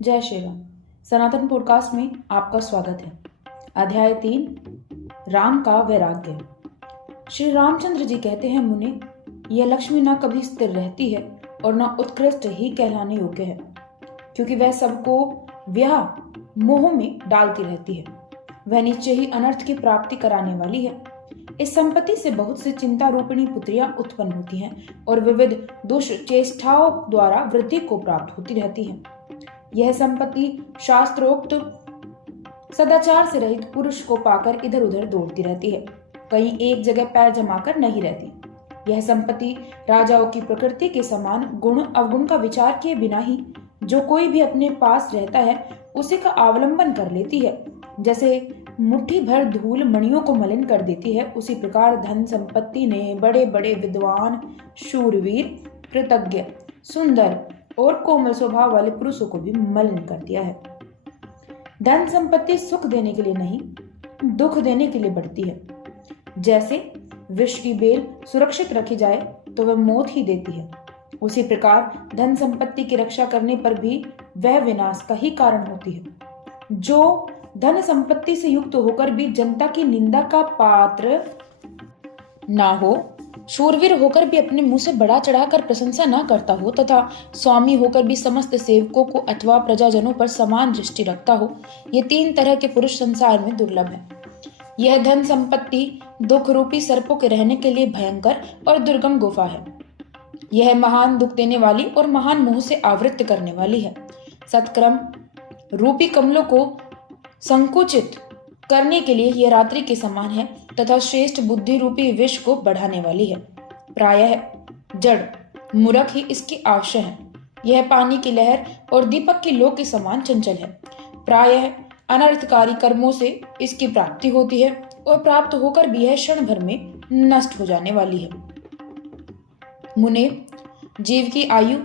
जय श्री राम। सनातन पॉडकास्ट में आपका स्वागत है। अध्याय 3, राम का वैराग्य। श्री रामचंद्र जी कहते हैं, मुने, यह लक्ष्मी न कभी स्थिर रहती है और न उत्कृष्ट ही कहलाने योग्य है, क्योंकि वह सबको व्याह मोह में डालती रहती है। वह निश्चय ही अनर्थ की प्राप्ति कराने वाली है। इस संपत्ति से बहुत सी चिंता रूपिणी पुत्रियां उत्पन्न होती हैं और विविध दुष्चेष्टाओं द्वारा वृद्धि को प्राप्त होती रहती है। यह संपत्ति शास्त्रोक्त सदाचार से रहित पुरुष को पाकर इधर उधर दौड़ती रहती है, कहीं एक जगह पैर जमाकर नहीं रहती। यह संपत्ति राजाओं की प्रकृति के समान गुण अवगुण का विचार किए बिना ही जो कोई भी अपने पास रहता है उसी का अवलंबन कर लेती है। जैसे मुट्ठी भर धूल मणियों को मलिन कर देती है, उसी प्रकार धन संपत्ति ने बड़े बड़े विद्वान, शूरवीर, कृतज्ञ, सुंदर और कोमल स्वभाव वाले पुरुषों को भी मलिन कर दिया है। धन संपत्ति सुख देने के लिए नहीं, दुख देने के लिए बढ़ती है। जैसे विष की बेल सुरक्षित रखी जाए तो वह मौत ही देती है, उसी प्रकार धन संपत्ति की रक्षा करने पर भी वह विनाश का ही कारण होती है। जो धन संपत्ति से युक्त होकर भी जनता की निंदा का पात्र ना हो, शूरवीर होकर भी अपने मुंह से बड़ा चढ़ाकर प्रशंसा न करता हो तथा स्वामी होकर भी समस्त सेवकों को अथवा प्रजाजनों पर समान दृष्टि रखता हो, ये तीन तरह के पुरुष संसार में दुर्लभ है। यह धन संपत्ति दुख रूपी सर्पों के रहने के लिए भयंकर और दुर्गम गुफा है। यह महान दुख देने वाली और महान मोह से आवृत्त करने वाली है। सत्कर्म रूपी कमलों को संकुचित करने के लिए यह रात्रि के समान है तथा श्रेष्ठ बुद्धि रूपी विष को बढ़ाने वाली है। प्रायः जड़ मूर्ख ही इसकी आवश्यक है। यह पानी की लहर और दीपक की लो के समान चंचल है। प्रायः अनर्थकारी कर्मों से इसकी प्राप्ति होती है और प्राप्त होकर भी यह क्षण भर में नष्ट हो जाने वाली है। मुने, जीव की आयु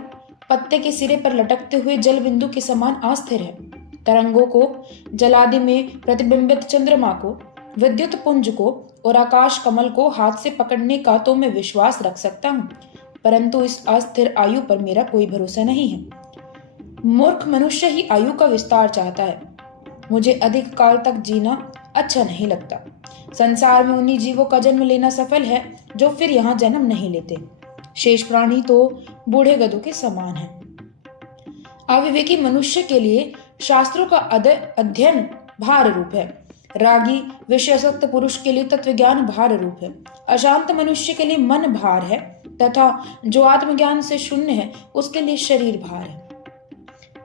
पत्ते के सिरे पर लटकते हुए जल बिंदु के समान अस्थिर है। तरंगों को, जलादि में प्रतिबिंबित चंद्रमा को, विद्युत पुंज को और आकाश कमल को हाथ से पकड़ने का तो मैं विश्वास रख सकता हूँ, परंतु इस अस्थिर आयु पर मेरा कोई भरोसा नहीं है। मूर्ख मनुष्य ही आयु का विस्तार चाहता है। मुझे अधिक काल तक जीना अच्छा नहीं लगता। संसार में उन्हीं जीवों का जन्म लेना सफल है जो फिर यहाँ जन्म नहीं लेते। शेष प्राणी तो बूढ़े गधों के समान है। अविवेकी मनुष्य के लिए शास्त्रों का अध्ययन भार रूप है। रागी विषयासक्त पुरुष के लिए तत्वज्ञान भार रूप है। अशांत मनुष्य के लिए मन भार है तथा जो आत्मज्ञान से शून्य है उसके लिए शरीर भार है।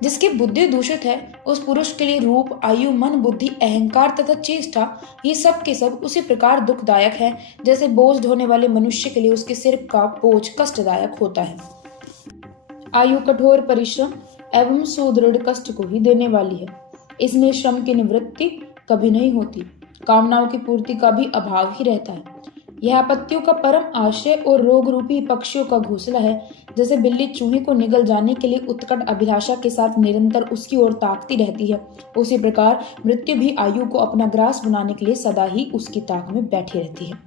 जिसकी बुद्धि दूषित है उस पुरुष के लिए रूप, आयु, मन, बुद्धि, अहंकार तथा चेष्टा ये सब के सब उसी प्रकार दुखदायक है जैसे बोझ ढोने वाले मनुष्य के लिए उसके सिर का बोझ कष्टदायक होता है। आयु कठोर परिश्रम एवं सुदृढ़ कष्ट को ही देने वाली है। इसमें श्रम की निवृत्ति कभी नहीं होती, कामनाओं की पूर्ति का भी अभाव ही रहता है। यह आपत्तियों का परम आश्रय और रोग रूपी पक्षियों का घोंसला है। जैसे बिल्ली चूहे को निगल जाने के लिए उत्कट अभिलाषा के साथ निरंतर उसकी ओर ताकती रहती है, उसी प्रकार मृत्यु भी आयु को अपना ग्रास बनाने के लिए सदा ही उसकी ताक में बैठी रहती है।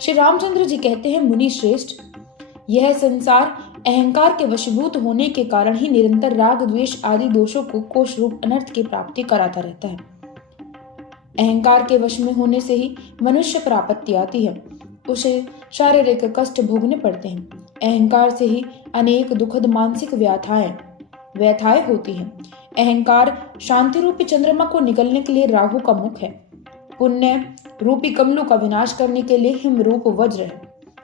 श्री रामचंद्र जी कहते हैं, मुनि श्रेष्ठ, यह संसार अहंकार के वशीभूत होने के कारण ही निरंतर राग, द्वेष आदि दोषों को कोष रूप अनर्थ की प्राप्ति कराता रहता है। अहंकार के वश में होने से ही मनुष्य पर आपत्ति आती है, उसे शारीरिक कष्ट भोगने पड़ते हैं। अहंकार से ही अनेक दुखद मानसिक व्यथाएं होती हैं। अहंकार शांति रूपी चंद्रमा को निगलने के लिए राहु का मुख है। पुण्य रूपी कमलों का विनाश करने के लिए हिम रूप वज्र है।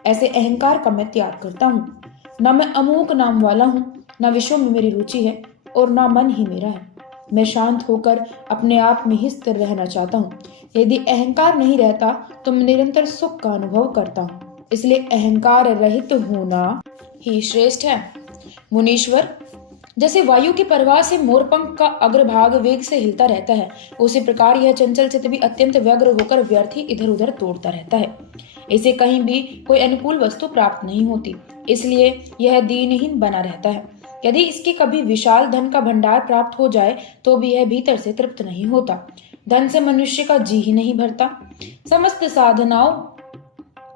ऐसे अहंकार का मैं त्याग करता हूँ। न मैं अमोक नाम वाला हूँ, न विश्व में मेरी रुचि है और न मन ही मेरा है। मैं शांत होकर अपने आप में ही स्थिर रहना चाहता हूँ। यदि अहंकार नहीं रहता तो मैं निरंतर सुख का अनुभव करता हूँ। इसलिए अहंकार रहित होना ही श्रेष्ठ है। मुनीश्वर, जैसे वायु की प्रवाह से मोरपंख का अग्रभाग वेग से हिलता रहता है, उसी प्रकार यह चंचल चित्त भी अत्यंत व्यग्र होकर व्यर्थ ही इधर उधर दौड़ता रहता है। इसे कहीं भी कोई अनुकूल वस्तु प्राप्त नहीं होती, इसलिए यह दीनहीन बना रहता है। यदि इसकी कभी विशाल धन का भंडार प्राप्त हो जाए तो भी यह भीतर से तृप्त नहीं होता। धन से मनुष्य का जी ही नहीं भरता। समस्त साधनाओं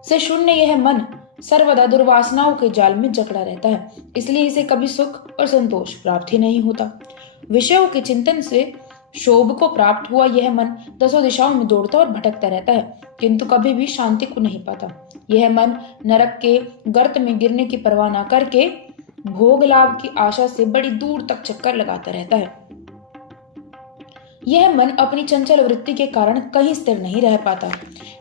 से शून्य यह मन सर्वदा दुर्वासनाओं के जाल में जकड़ा रहता है, इसलिए इसे कभी सुख और संतोष प्राप्त ही नहीं होता। विषयों के चिंतन से शोभ को प्राप्त हुआ यह मन दसों दिशाओं में दौड़ता और भटकता रहता है, किंतु कभी भी शांति को नहीं पाता। यह मन नरक के गर्त में गिरने की परवाह न करके भोग लाभ की आशा से बड़ी दूर तक चक्कर लगाता रहता है। यह मन अपनी चंचल वृत्ति के कारण कहीं स्थिर नहीं रह पाता।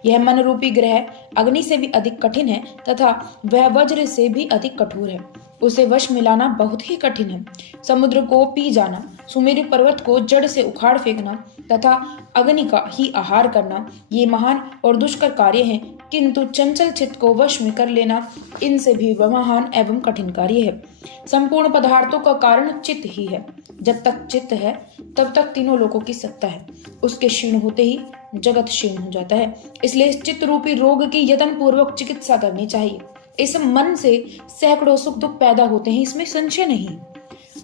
यह मन रूपी ग्रह अग्नि से भी अधिक कठिन है तथा वह वज्र से भी अधिक कठोर है। उसे वश में लाना बहुत ही कठिन है। समुद्र को पी जाना, सुमेरु पर्वत को जड़ से उखाड़ फेंकना तथा अग्नि का ही आहार करना, ये महान और दुष्कर कार्य हैं, किंतु चंचल चित्त को वश में कर लेना इनसे भी महान एवं कठिन कार्य है। संपूर्ण पदार्थों का कारण चित्त ही है। जब तक चित्त है तब तक तीनों लोकों की सत्ता है। उसके क्षीण होते ही जगत क्षीण हो जाता है। इसलिए इस चित्त रूपी रोग की यत्न पूर्वक चिकित्सा करनी चाहिए। इस मन से सैकड़ों सुख दुख पैदा होते हैं, इसमें संशय नहीं।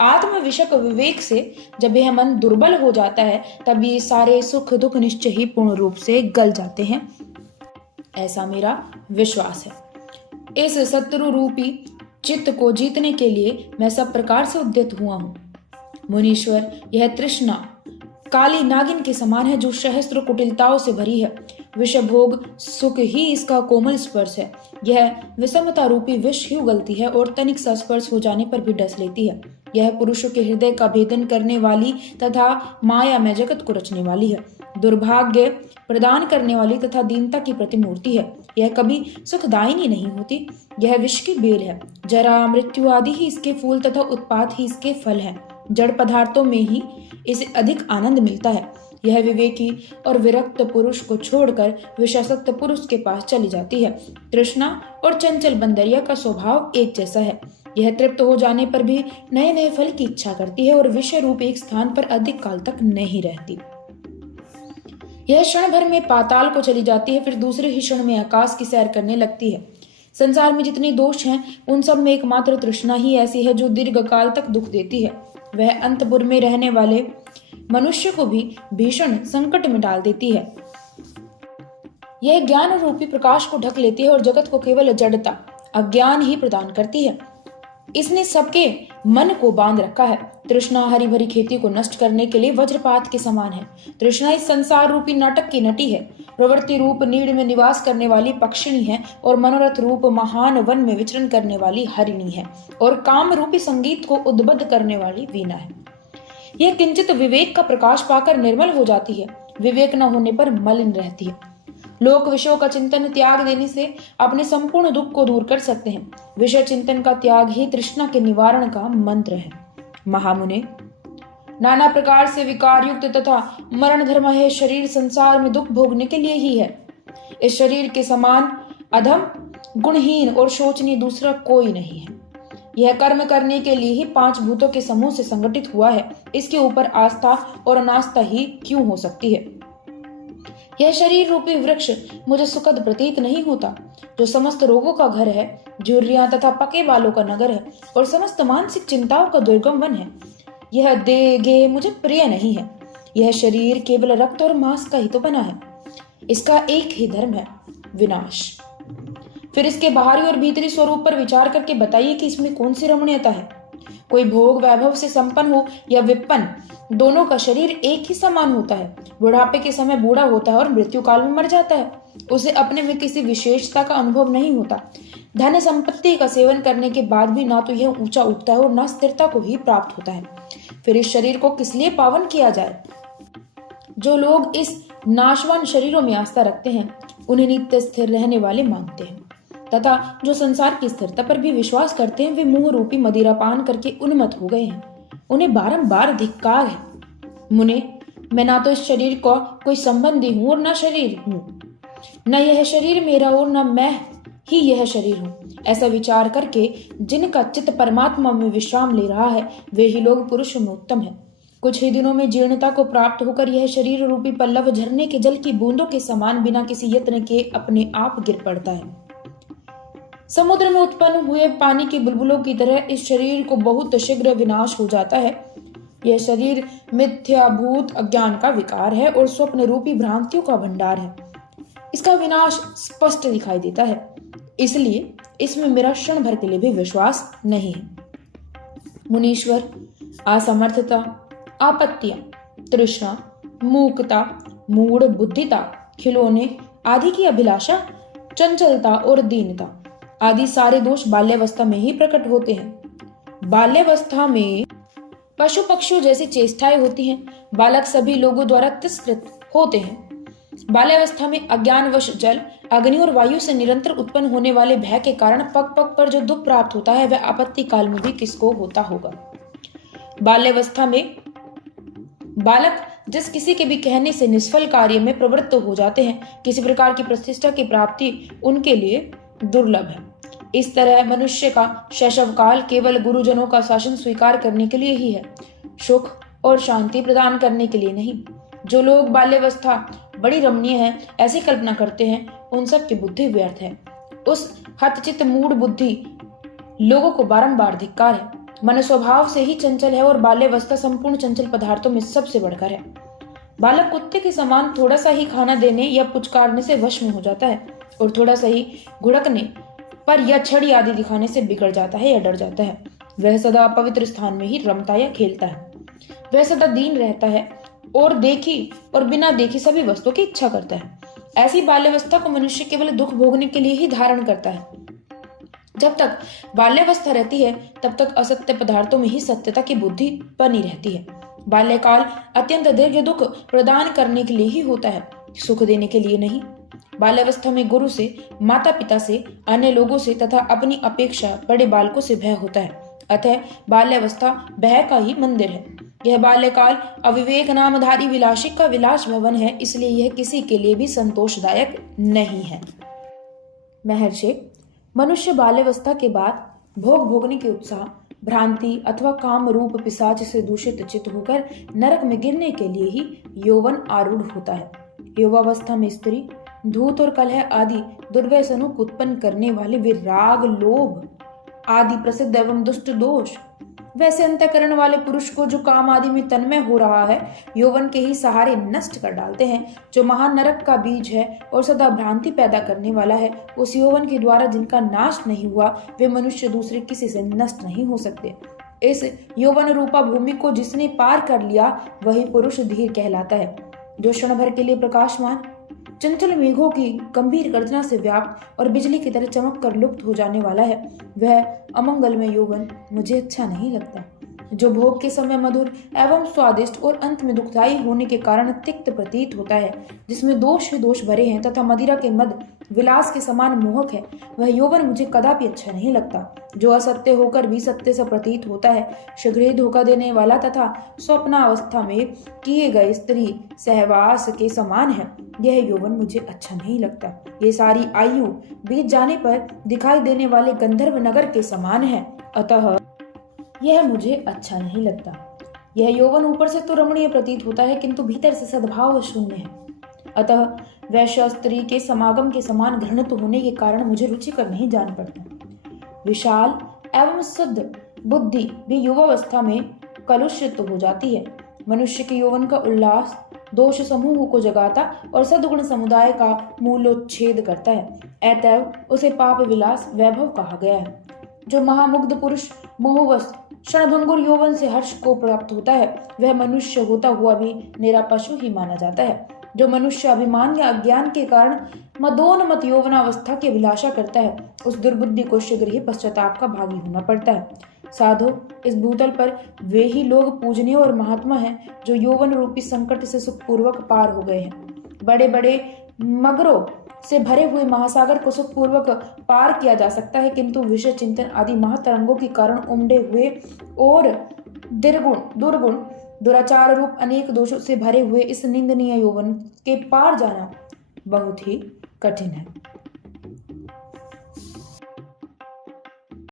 आत्म विषयक विवेक से जब यह मन दुर्बल हो जाता है तब ये सारे सुख दुख निश्चय ही पूर्ण रूप से गल जाते हैं, ऐसा मेरा विश्वास है। इस शत्रु रूपी चित्त को जीतने के लिए मैं सब प्रकार से उद्यत हुआ हूँ। मुनीश्वर, यह तृष्णा काली नागिन के समान है जो सहस्त्र कुटिलताओं से भरी है। विषय भोग सुख ही इसका कोमल स्पर्श है। यह विषमता रूपी विष ही उगलती है और तनिक सा स्पर्श हो जाने पर भी डस लेती है। यह पुरुषों के हृदय का भेदन करने वाली तथा माया में जगत को रचने वाली है। दुर्भाग्य प्रदान करने वाली तथा दीनता की प्रतिमूर्ति है। यह कभी सुखदायिनी नहीं होती। यह विष की बेल है। जरा मृत्यु आदि ही इसके फूल तथा उत्पात ही इसके फल हैं। जड़ पदार्थों में ही इसे अधिक आनंद मिलता है। यह विवेकी और विरक्त पुरुष को छोड़कर विषासक्त पुरुष के पास चली जाती है। तृष्णा और चंचल बंदरिया का स्वभाव एक जैसा है। यह तृप्त हो जाने पर भी नए नए फल की इच्छा करती है और विषय रूप एक स्थान पर अधिक काल तक नहीं रहती। यह क्षण भर में पाताल को चली जाती है, फिर दूसरे ही क्षण में आकाश की सैर करने लगती है। संसार में जितने दोष हैं उन सब में एकमात्र तृष्णा ही ऐसी है जो दीर्घ काल तक दुख देती है। वह अंतपुर में रहने वाले मनुष्य को भी भीषण संकट में डाल देती है। यह ज्ञान रूपी प्रकाश को ढक लेती है और जगत को केवल जड़ता अज्ञान ही प्रदान करती है। इसने सबके मन को बांध रखा है। तृष्णा हरी भरी खेती को नष्ट करने के लिए वज्रपात के समान है। तृष्णा इस संसार रूपी नाटक की नटी है। प्रवृत्ति रूप नीड़ में निवास करने वाली पक्षिणी है और मनोरथ रूप महान वन में विचरण करने वाली हरिणी है और काम रूपी संगीत को उद्बुद्ध करने वाली वीणा है। यह किंचित विवेक का प्रकाश पाकर निर्मल हो जाती है। विवेक न होने पर मलिन रहती है। लोक विषयों का चिंतन त्याग देने से अपने संपूर्ण दुख को दूर कर सकते हैं। विषय चिंतन का त्याग ही तृष्णा के निवारण का मंत्र है। महामुने, नाना प्रकार से विकार युक्त तथा मरण धर्म है शरीर संसार में दुख भोगने के लिए ही है। इस शरीर के समान अधम, गुणहीन और शोचनीय दूसरा कोई नहीं है। यह कर्म करने के लिए ही 5 भूतों के समूह से संगठित हुआ है। इसके ऊपर आस्था और अनास्था ही क्यों हो सकती है। यह शरीर रूपी वृक्ष मुझे सुखद प्रतीत नहीं होता, जो समस्त रोगों का घर है, झुर्रियां तथा पके बालों का नगर है और समस्त मानसिक चिंताओं का दुर्गम वन है। यह देह मुझे प्रिय नहीं है। यह शरीर केवल रक्त और मांस का ही तो बना है। इसका एक ही धर्म है, विनाश। फिर इसके बाहरी और भीतरी स्वरूप पर विचार करके बताइए कि इसमें कौन सी रमणीयता है। कोई भोग वैभव से संपन्न हो या विपन्न, दोनों का शरीर एक ही समान होता है। बुढ़ापे के समय बूढ़ा होता है और मृत्यु काल में मर जाता है। उसे अपने में किसी विशेषता का अनुभव नहीं होता। धन संपत्ति का सेवन करने के बाद भी ना तो यह ऊंचा उठता है और ना स्थिरता को ही प्राप्त होता है। फिर इस शरीर को किस लिए पावन किया जाए। जो लोग इस नाशवान शरीरों में आस्था रखते हैं उन्हें नित्य स्थिर रहने वाले मानते हैं, तथा जो संसार की स्थिरता पर भी विश्वास करते हैं वे मुंह रूपी मदिरा पान करके उन्मत्त हो गए हैं। उन्हें बारंबार धिक्कार है। मुने, मैं ना तो इस शरीर का कोई संबंधी हूं और न शरीर हूं, न यह शरीर मेरा और न मैं ही यह शरीर हूं। ऐसा विचार करके जिनका चित्त परमात्मा में विश्राम ले रहा है वे ही लोग पुरुषों में उत्तम है। कुछ ही दिनों में जीर्णता को प्राप्त होकर यह शरीर रूपी पल्लव झरने के जल की बूंदों के समान बिना किसी यत्न के अपने आप गिर पड़ता है। समुद्र में उत्पन्न हुए पानी के बुलबुलों की तरह इस शरीर को बहुत शीघ्र विनाश हो जाता है। यह शरीर मिथ्याभूत अज्ञान का विकार है और स्वप्न रूपी भ्रांतियों का भंडार है। इसका विनाश स्पष्ट दिखाई देता है। इसलिए इसमें मेरा क्षण भर के लिए भी विश्वास नहीं है। मुनीश्वर, असमर्थता, आपत्तियां, तृष्णा, मूकता, मूढ़ बुद्धिता, खिलौने आदि की अभिलाषा, चंचलता और दीनता आदि सारे दोष बाल्यावस्था में ही प्रकट होते हैं। बाल्यावस्था में पशु पक्षियों जैसी चेष्टाएं होती हैं। बालक सभी लोगों द्वारा तिरस्कृत होते हैं। बाल्यावस्था में अज्ञानवश जल, अग्नि और वायु से निरंतर उत्पन्न होने वाले भय के कारण पग पग पर जो दुख प्राप्त होता है वह आपत्ति काल में भी किसको होता होगा। बाल्यावस्था में बालक जिस किसी के भी कहने से निष्फल कार्य में प्रवृत्त हो जाते हैं, किसी प्रकार की प्रतिष्ठा की प्राप्ति उनके लिए दुर्लभ है। इस तरह मनुष्य का शैशव काल केवल गुरुजनों का शासन स्वीकार करने के लिए ही है, सुख और शांति प्रदान करने के लिए नहीं। जो लोग बाल्यावस्था बड़ी रमणीय है ऐसी कल्पना करते हैं, उन सब की बुद्धि व्यर्थ है। उस हतचित मूढ़ बुद्धि लोगों को बारंबार धिक्कार है। मन स्वभाव से ही चंचल है और बाल्यावस्था संपूर्ण चंचल पदार्थों में सबसे बढ़कर है। बालक कुत्ते के समान थोड़ा सा ही खाना देने या पुचकारने से वश में हो जाता है और थोड़ा सा ही घुड़कने पर या छड़ी आदि दिखाने से बिगड़ जाता है या डर जाता है। वह सदा पवित्र स्थान में ही रमता या खेलता है। वह सदा दीन रहता है और देखी और बिना देखी सभी वस्तुओं की इच्छा करता है। ऐसी बाल्यावस्था को मनुष्य केवल दुख भोगने के लिए ही धारण करता है। जब तक बाल्यावस्था रहती है तब तक असत्य पदार्थों में ही सत्यता की बुद्धि बनी रहती है। बाल्यकाल अत्यंत दीर्घ दुख प्रदान करने के लिए ही होता है, सुख देने के लिए नहीं। बाल्यावस्था में गुरु से, माता पिता से, अन्य लोगों से तथा अपनी अपेक्षा बड़े बालकों से भय होता है। अतः बाल्यावस्था भय का ही मंदिर है। यह बाल्यकाल अविवेक नामधारी विलासी का विलास भवन है, इसलिए यह किसी के लिए भी संतोषदायक नहीं है। महर्षि, मनुष्य बाल्यावस्था के बाद भोग भोगने के उत्साह, भ्रांति अथवा काम रूप पिशाच से दूषित चित्त होकर नरक में गिरने के लिए ही यौवन आरूढ़ होता है। युवावस्था में स्त्री, धूत और कलह आदि दुर्व्यसनों को उत्पन्न करने वाले विराग, लोभ आदि प्रसिद्ध एवं दुष्ट दोष, वैसे अंतःकरण वाले पुरुष को जो काम आदि में तन्मय हो रहा है, यौवन के ही सहारे नष्ट कर डालते हैं। जो महान नरक का बीज है और सदा भ्रांति पैदा करने वाला है, उस यौवन के द्वारा जिनका नाश नहीं हुआ, वे मनुष्य दूसरे किसी से नष्ट नहीं हो सकते। इस यौवन रूपा भूमि को जिसने पार कर लिया, वही पुरुष धीर कहलाता है। जो क्षण भर के लिए प्रकाशमान, चंचल मेघों की गंभीर गर्जना से व्याप्त और बिजली की तरह चमक कर लुप्त हो जाने वाला है, वह अमंगलमय यौवन मुझे अच्छा नहीं लगता। जो भोग के समय मधुर एवं स्वादिष्ट और अंत में दुखदायी होने के कारण तिक्त प्रतीत होता है, जिसमें दोष ही दोष भरे हैं तथा मदिरा के मद विलास के समान मोहक है, वह यौवन मुझे कदापि अच्छा नहीं लगता। जो असत्य होकर भी सत्य से प्रतीत होता है, शीघ्र ही धोखा देने वाला तथा स्वप्नावस्था में किए गए स्त्री सहवास के समान है, यह यौवन मुझे अच्छा नहीं लगता। ये सारी आयु बीत जाने पर दिखाई देने वाले गंधर्व नगर के समान है, अतः यह मुझे अच्छा नहीं लगता। यह यौवन ऊपर से तो रमणीय प्रतीत होता है, किंतु भीतर से सद्भाव शून्य है। अतः वैश्य स्त्री के समागम के समान घृणित होने के कारण मुझे रुचिकर नहीं जान पड़ता। विशाल एवं शुद्ध बुद्धि भी युवावस्था में कलुषित हो जाती है। मनुष्य के यौवन का उल्लास दोष समूह को जगाता और सद्गुण समुदाय का मूलोच्छेद करता है, अतएव उसे पाप विलास वैभव कहा गया है। जो महामुग्ध पुरुष मोहवश क्षणभंगुर यौवन से हर्ष को प्राप्त होता है, वह मनुष्य होता हुआ भी निरा पशु ही माना जाता है। जो मनुष्य अभिमान या अज्ञान के कारण मदोन्मत्त यौवनावस्था की अभिलाषा करता है, उस दुर्बुद्धि को शीघ्र ही पश्चाताप का भागी होना पड़ता है। साधो, इस भूतल पर वे ही लोग पूजनीय और महात्मा हैं जो यौवन रूपी संकट से सुखपूर्वक पार हो गए हैं। बड़े बड़े मगरों से भरे हुए महासागर को सुखपूर्वक पार किया जा सकता है, किंतु विषय चिंतन आदि महातरंगों के कारण उमड़े हुए और दुर्गुण दुराचार रूप अनेक दोषों से भरे हुए इस निंदनीय यौवन के पार जाना बहुत ही कठिन है।